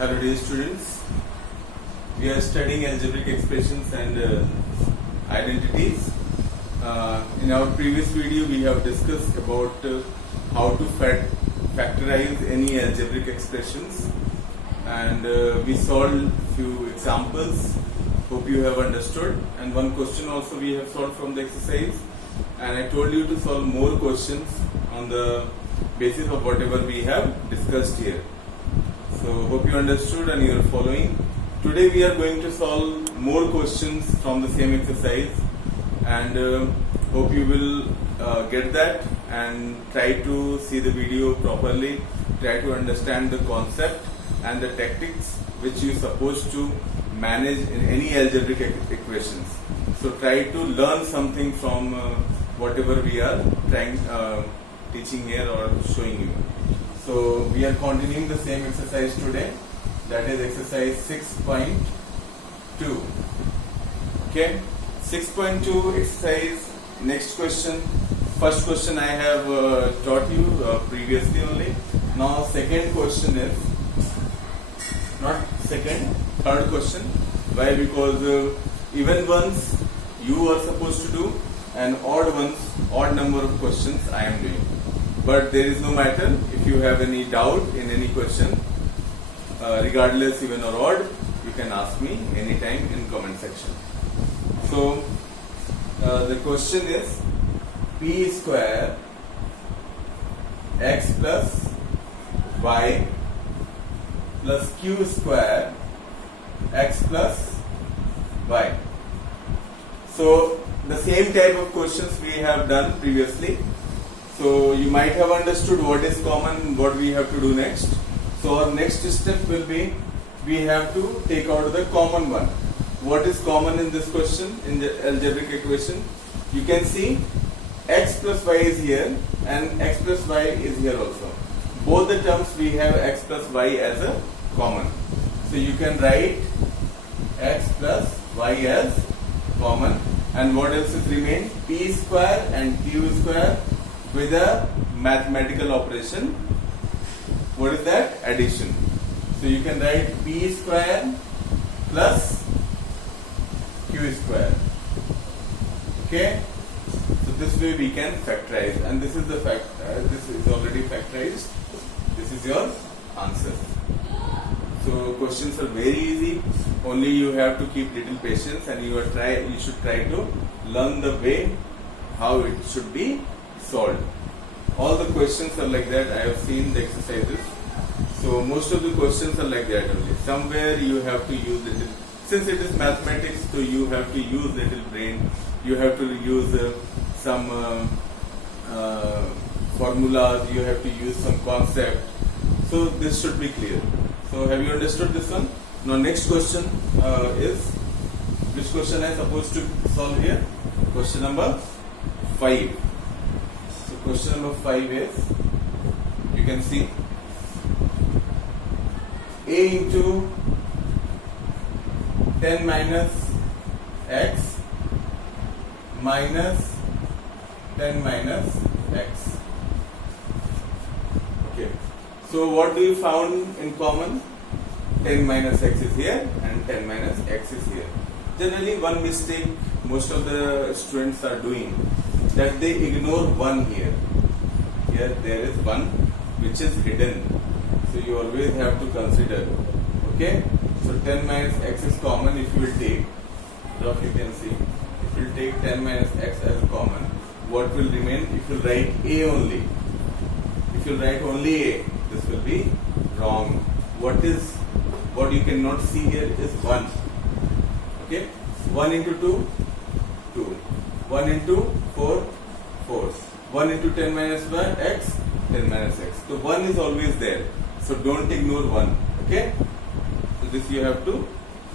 Hello dear students, we are studying algebraic expressions and identities. In our previous video we have discussed about how to factorize any algebraic expressions, and we solved few examples. Hope you have understood, and one question also we have solved from the exercise, and I told you to solve more questions on the basis of whatever we have discussed here. So hope you understood and you are following. Today we are going to solve more questions from the same exercise, and hope you will get that and try to see the video properly, try to understand the concept and the tactics which you are supposed to manage in any algebraic equations. So try to learn something from whatever we are trying teaching here or showing you. So we are continuing the same exercise today, that is exercise 6.2. Okay, 6.2 exercise. Next question. First question I have taught you previously only. Now second question is not second, third question. Why? Because even ones you are supposed to do, and odd number of questions I am doing. But there is no matter. If you have any doubt in any question, regardless even or odd, you can ask me anytime in comment section. So the question is p square x plus y plus q square x plus y. So the same type of questions we have done previously. So you might have understood what is common, what we have to do next. So our next step will be, we have to take out the common one. What is common in this question, in the algebraic equation? You can see x plus y is here and x plus y is here also. Both the terms we have x plus y as a common. So you can write x plus y as common, and what else is remain? P square and q square with a mathematical operation. What is that? Addition. So you can write p square plus q square. Okay. So this way we can factorize, and this is the fact. This is already factorized. This is your answer. So questions are very easy. Only you have to keep little patience, and you should try to learn the way how it should be solved. All the questions are like that. I have seen the exercises. So most of the questions are like that only. Somewhere you have to use little. Since it is mathematics, so you have to use little brain. You have to use some formulas. You have to use some concept. So this should be clear. So have you understood this one? Now next question is, which question I am supposed to solve here? Question number 5. So question number 5 is, you can see a into 10 minus x minus 10 minus x. Okay. So what do you found in common? 10 minus x is here and 10 minus x is here. Generally one mistake most of the students are doing, that they ignore 1 here. Here there is 1 which is hidden. So you always have to consider. Okay. So 10 minus x is common. If you will take, you can see, if you will take 10 minus x as common, what will remain? If you write a only, if you write only a, this will be wrong. What you cannot see here is 1. Okay. 1 into 2, 2. 1 into 4, 4. 1 into 10 minus y, x, 10 minus x. So 1 is always there. So don't ignore 1. Okay. So this you have to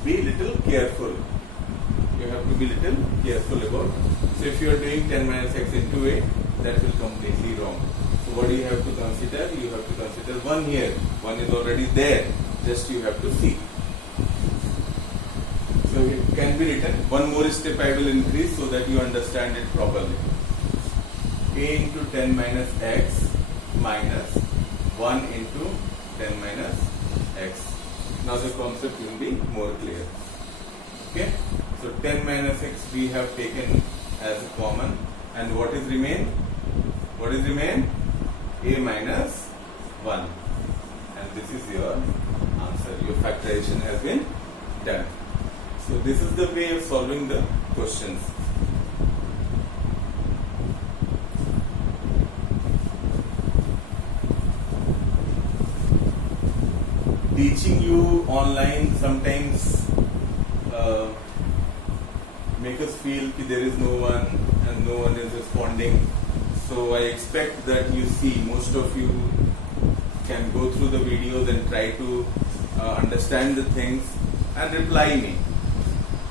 be little careful. You have to be little careful about. So if you are doing 10 minus x into a, that will completely wrong. So what do you have to consider? You have to consider 1 here. 1 is already there. Just you have to see. So it can be written. One more step I will increase so that you understand it properly. A into 10 minus x minus 1 into 10 minus x. Now the concept will be more clear. Okay, so 10 minus x we have taken as a common, and what is remain? What is remain? A minus 1, and this is your answer. Your factorization has been done. So this is the way of solving the questions. Teaching you online sometimes make us feel that there is no one and no one is responding. So I expect that you see, most of you can go through the videos and try to understand the things and reply me.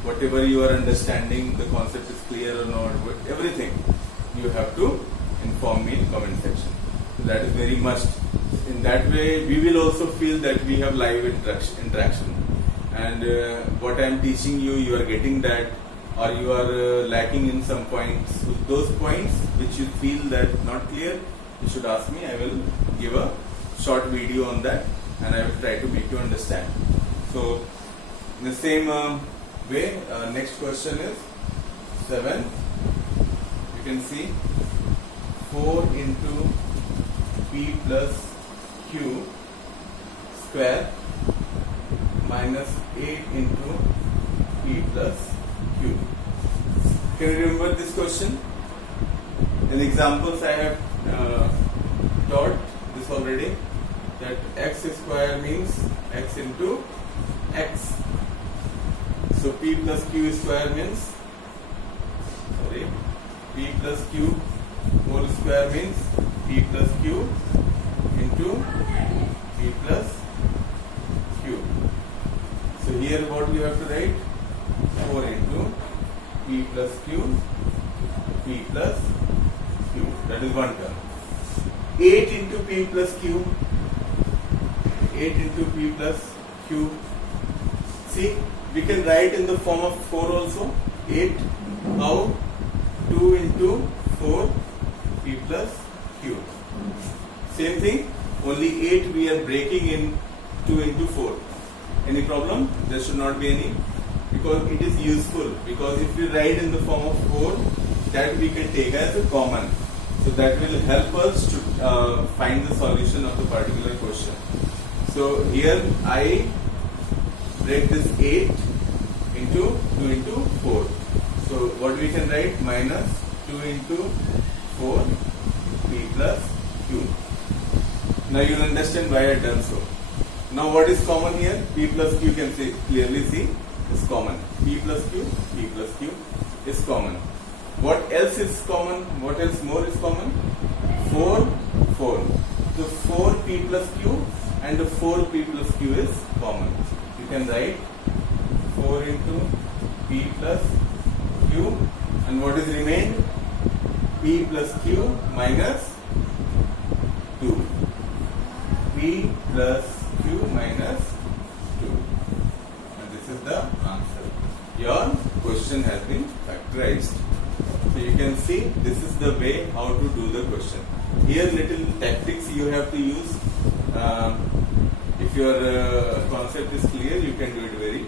Whatever you are understanding, the concept is clear or not, everything you have to inform me in comment section. So that is very must. In that way, we will also feel that we have live interaction. And what I am teaching you, you are getting that, or you are lacking in some points. So those points which you feel that not clear, you should ask me. I will give a short video on that, and I will try to make you understand. So in the same way, next question is 7. You can see 4 into p plus q square minus 8 into p plus q. Can you remember this question? In examples I have taught this already, that x square means x into x. So p plus q square means, p plus q whole square means p plus q into p plus q. So here what you have to write? 4 into p plus q, p plus q. That is one term. 8 into p plus q, 8 into p plus q. See, we can write in the form of 4 also. 8, how? 2 into 4 p plus q. Same thing, only 8 we are breaking in 2 into 4. Any problem? There should not be any, because it is useful. Because if we write in the form of 4, that we can take as a common. So that will help us to find the solution of the particular question. So here I break this 8 into 2 into 4. So what we can write? Minus 2 into 4 p plus q. Now you will understand why I have done so. Now what is common here? P plus q, can clearly see is common. P plus q is common. What else is common? What else more is common? 4, 4. So 4 p plus q and the 4 p plus q is common. You can write 4 into p plus q, and what is remained? P plus q minus 2. P plus q minus 2. And this is the answer. Your question has been factorized. So you can see this is the way how to do the question. Here little tactics you have to use. If your concept is clear, you can do it very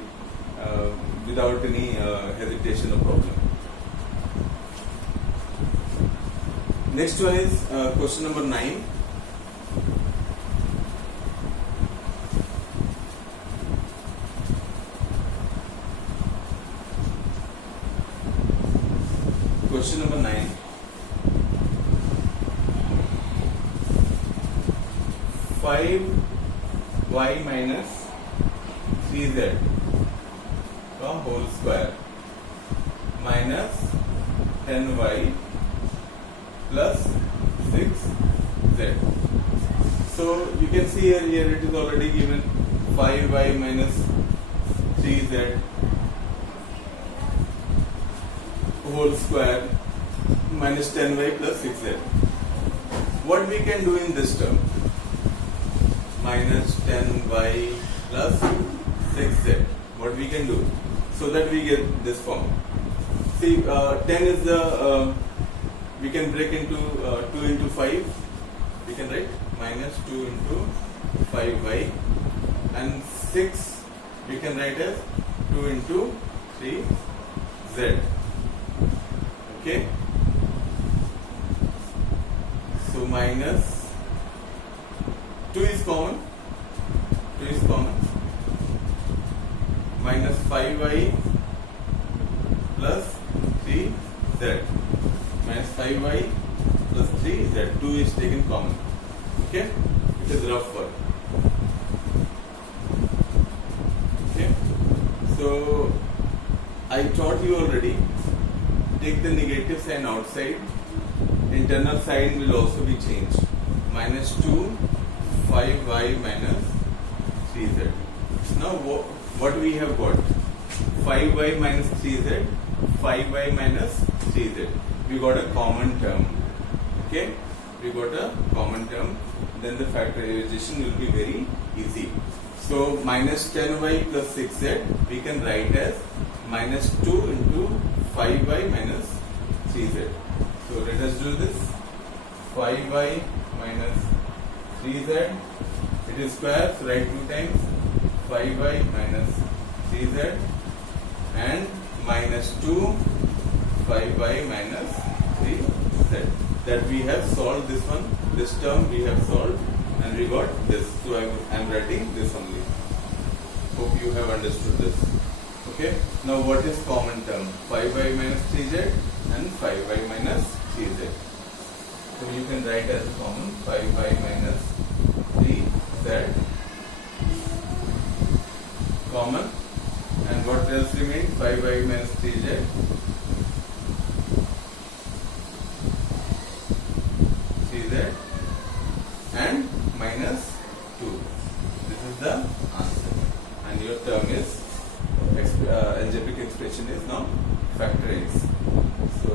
without any hesitation or problem. Next one is question number 9. Question number 9. 5y minus 3z का whole square minus 10y plus 6z. So you can see here it is already given 5y minus 3z whole square minus 10y plus 6z. What we can do in this term? Minus 10y plus 6z. What we can do? So that we get this form. See, 10 is the, we can break into 2 into 5. We can write minus 2 into 5y and 6 we can write as 2 into 3z. Okay. So minus 2 is common. 2 is common. Minus 5y plus 3z. Minus 5y plus 3z. 2 is taken common. Okay. It is rough work. Okay. So I taught you already. Take the negative sign outside. Internal sign will also be changed. Minus 2 5y minus 3z. Now what we have got? 5y minus 3z, 5y minus 3z. We got a common term. Okay? We got a common term. Then the factorization will be very easy. So minus 10y plus 6z we can write as minus 2 into 5y minus 3z. So let us do this. 5y minus 3z. It is square, so write 2 times. 5y minus 3z and minus 2 5y minus 3z. That we have solved this one. This term we have solved and we got this. So I am writing this only. Hope you have understood this. Okay. Now what is common term? 5y minus 3z and 5y minus 3z. So you can write as common 5y minus 3z common, and what else remains? 5y minus 3z. 3z and minus 2. This is the answer, and your term is algebraic expression is now factorized. So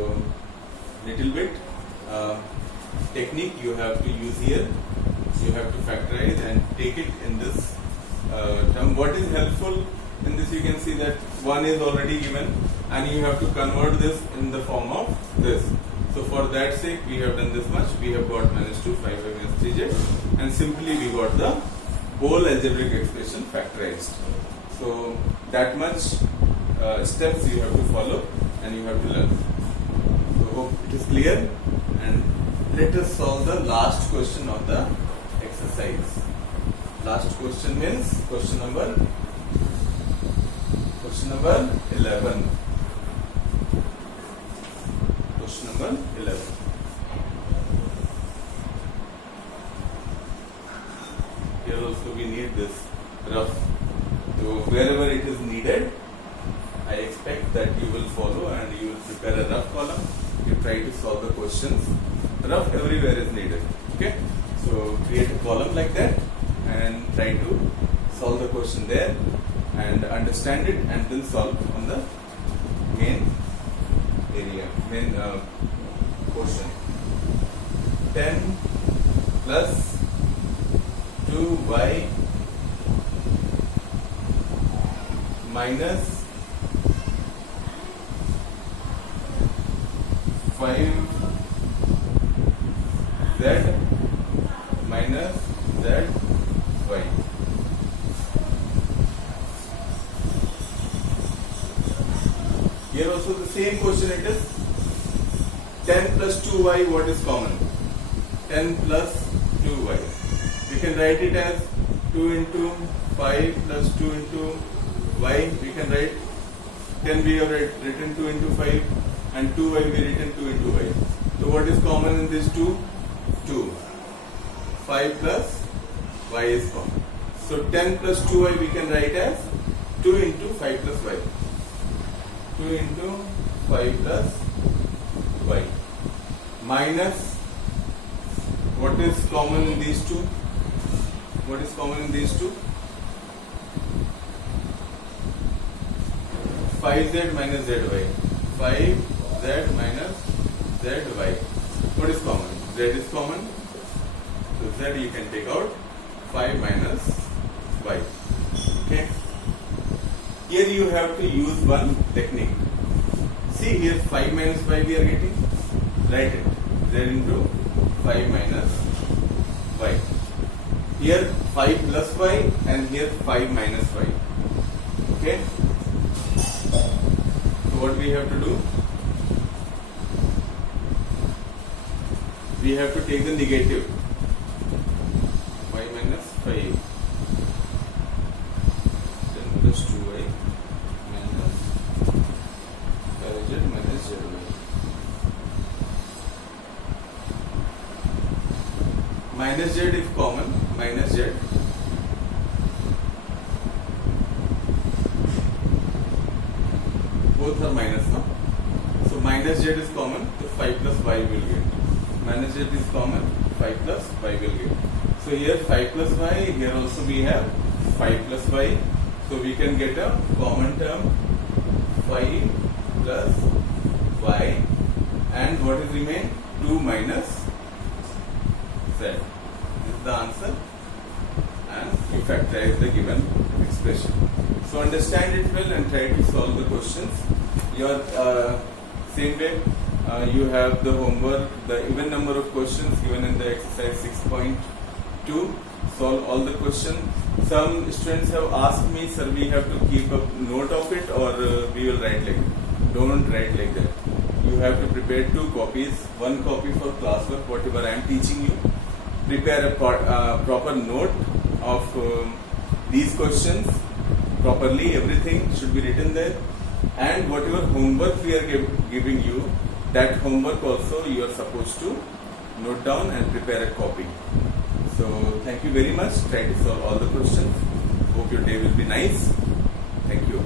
little bit technique you have to use here. You have to factorize and take it in this term. What is helpful in this, you can see that 1 is already given and you have to convert this in the form of this. So for that sake we have done this much. We have got minus 2 5y minus 3z and simply we got the whole algebraic expression factorized. So that much steps you have to follow and you have to learn. So hope it is clear, and let us solve the last question of the exercise. Last question means question number 11. Question number 11. Here also we need this rough. So wherever it is needed, I expect that you will follow and you will prepare a rough column. You try to solve the questions. Rough everywhere is needed. Okay. So create a column like that and try to solve the question there and understand it, and then solve on the main area, main question. 10 plus 2y minus 5z minus zy. Here also the same question it is. 10 plus 2y, what is common? 10 plus 2y. We can write it as 2 into 5 plus 2 into y. We can write 10 we have written 2 into 5 and 2y we written 2 into y. So what is common in this 2? 2. 5 plus y is common. So 10 plus 2y we can write as 2 into 5 plus y. 2 into 5 plus y. Minus, what is common in these two? What is common in these two? 5z minus zy. 5z minus zy. What is common? Z is common. So z you can take out. 5 minus y. Okay. Here you have to use one technique. See here 5 minus y we are getting. Write it. Z into 5 minus y. here 5 plus y and here 5 minus y. Okay. So what we have to do? We have to take the negative. Y minus 5 then plus 2y minus 5z minus zy. Minus z is common, minus z. Both are minus, no? So minus z is common, so 5 plus y will get. Minus z is common, 5 plus y will get. So here 5 plus y, here also we have 5 plus y. So we can get a common term 5 plus y, and what is remain? 2 minus z. This is the answer, and you factorize the given expression. So understand it well and try to solve the questions. Your same way you have the homework, the even number of questions given in the exercise 6.2. Solve all the questions. Some students have asked me, sir, we have to keep a note of it or we will write like that. Don't write like that. You have to prepare 2 copies, 1 copy for classwork, whatever I am teaching you. Prepare a proper note of these questions properly. Everything should be written there, and whatever homework we are giving you, that homework also you are supposed to note down and prepare a copy. So thank you very much. Try to solve all the questions. Hope your day will be nice. Thank you.